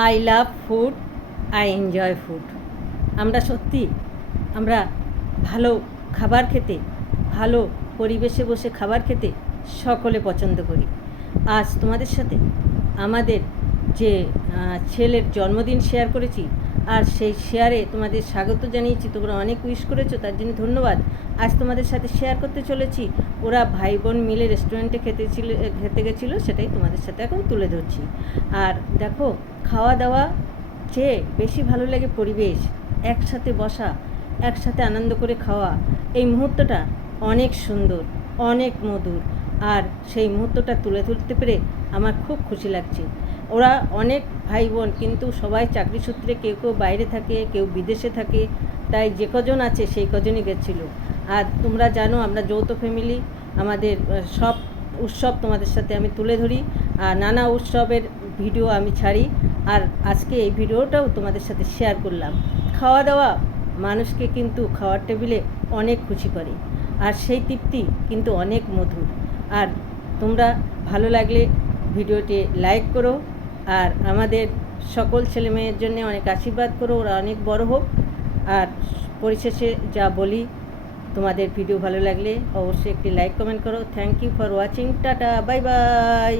I love food, I enjoy food. আমরা সত্যি আমরা ভালো খাবার খেতে, ভালো পরিবেশে বসে খাবার খেতে সকলে পছন্দ করি। আজ তোমাদের সাথে আমাদের যে ছেলের জন্মদিন শেয়ার করেছি, আর সেই শেয়ারে তোমাদের স্বাগত জানিয়েছি। তোমরা অনেক উইশ করেছো, তার জন্য ধন্যবাদ। আজ তোমাদের সাথে শেয়ার করতে চলেছি ওরা ভাই বোন মিলে রেস্টুরেন্টে খেতে গেছিলো, সেটাই তোমাদের সাথে এখন তুলে ধরছি। আর দেখো, খাওয়া দাওয়া চেয়ে বেশি ভালো লাগে পরিবেশ, একসাথে বসা, একসাথে আনন্দ করে খাওয়া। এই মুহূর্তটা অনেক সুন্দর, অনেক মধুর, আর সেই মুহূর্তটা তুলে ধরতে পেরে আমার খুব খুশি লাগছে। ওরা অনেক ভাই বোন, কিন্তু সবাই চাকরি সূত্রে কেউ কেউ বাইরে থাকে, কেউ বিদেশে থাকে, তাই যে কজন আছে সেই কজনই গেছিলো। আর তোমরা জানো আমরা যৌথ ফ্যামিলি, আমাদের সব উৎসব তোমাদের সাথে আমি তুলে ধরি, আর নানা উৎসবের ভিডিও আমি ছাড়ি। আর আজকে এই ভিডিওটাও তোমাদের সাথে শেয়ার করলাম। খাওয়া দাওয়া মানুষকে কিন্তু খাওয়ার টেবিলে অনেক খুশি করে, আর সেই তৃপ্তি কিন্তু অনেক মধুর। আর তোমরা ভালো লাগলে ভিডিওটি লাইক করো, আর আমাদের সকল ছেলে মেয়ের জন্য অনেক আশীর্বাদ করো, ওরা অনেক বড় হোক। আর পরিশেষে যা বলি, তোমাদের ভিডিও ভালো লাগলে অবশ্যই একটি লাইক কমেন্ট করো। Thank you for watching. Tata, bye by.